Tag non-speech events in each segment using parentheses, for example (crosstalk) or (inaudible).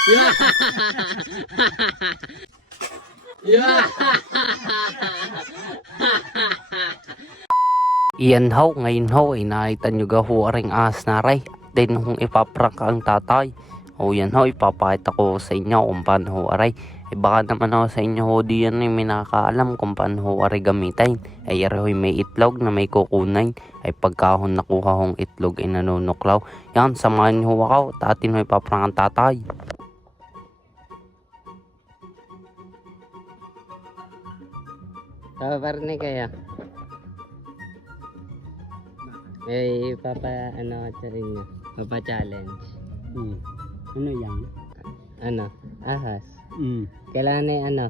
(laughs) Yeah. yeah. Iyan ho, ngayon ho, ay nakita nyo gaho aring ahas na ray. Then kung ipaprank ang tatay. O yan ho, ipapakita ko sa inyo kung paano ho aray. Eh baka naman ho sa inyo ho diyan ay may nakakaalam kung paano ho aray gamitin. Ay yari ho may itlog na may kukunain. Ay pagkahon nakuha hong itlog ay nanunuklaw. Yan, samahan ho ako. Tatin ho ipaprank ang tatay. Paparni kaya. May papa ano sa inyo. Papa challenge. Hmm. Ano yan? Ano? Ahas. Hmm. Kailangan na yung ano.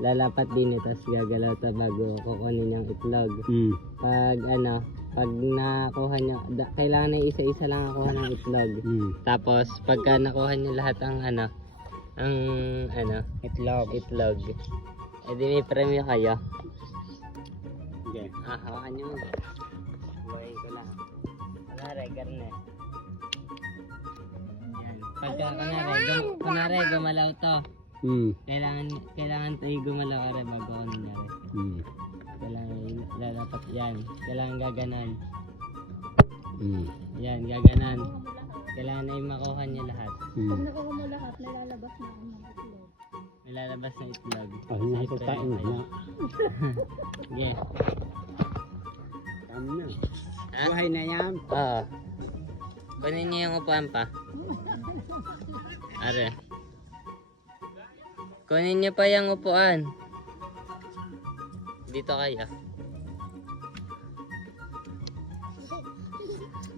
Lalapat din ito tapos gagalaw ito bago kukunin yung itlog. Hmm. Pag ano, pag nakuha nyo, da, kailangan na isa-isa lang nakuha ng itlog. Hmm. Tapos pagka nakuha nyo lahat ang ano, ang ano, itlog, itlog. Eh di may premyo kayo. Okay. Ah, hawakan nyo. Buhay ko na. Kunwari, garne. Yan. Pagka, kunwari, gum, kunwari, gumalaw to. Hmm. Kailangan, kailangan tayo gumalaw ka rin bago ako nangyari. Hmm. Kailangan, lalapat yan. Kailangan gaganan. Hmm. Yan, gaganan. Kailangan na yung makuha niyo lahat. Hmm. Nakuha mo lahat, nalalabas na ang mga itlog. May lalabas na itlog. Oh, nakikita na. na. (laughs) Sige. Tama na. Ha? Buhay na yan. Oo. Kunin niyo yung upuan pa. Are. Kunin niyo pa yung upuan. Dito kayo.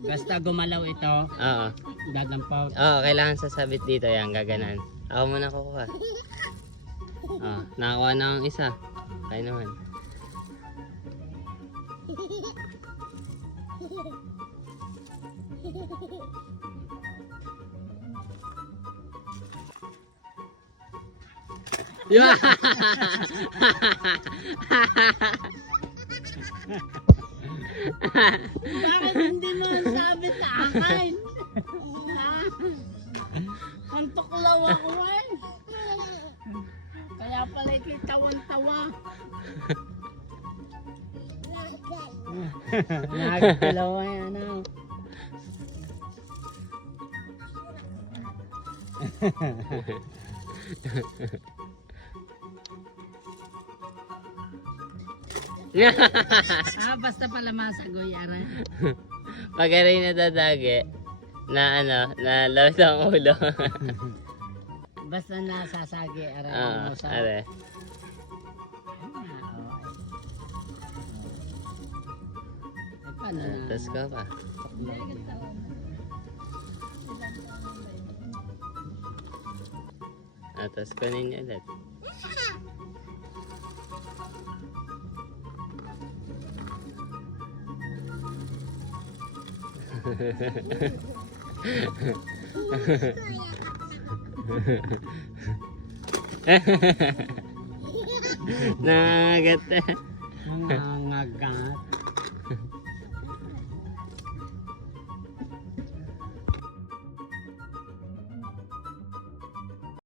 Basta gumalaw ito, Oo. dadampaw. Oo, kailangan sasabit dito yan, gaganan. Ako muna kukuha. Ah, nakakuha na ang isa. Kaya naman. Yeah! Bakit hindi mo sabi sa akin? (laughs) Tuklaw ako ikitawan-tawa. Nagdalawa (laughs) yan. Ano? Ah, basta pala masagoy, aray. Pag aray nadadagi, na ano, na lawas ang ulo. (laughs) Basta nasasagi, aray. Oo, mo sa... are. Ay, paano na? Tapos ka pa. Ah, tapos kunin niyo ulit. (laughs) Nangangagat eh. Nangangagat.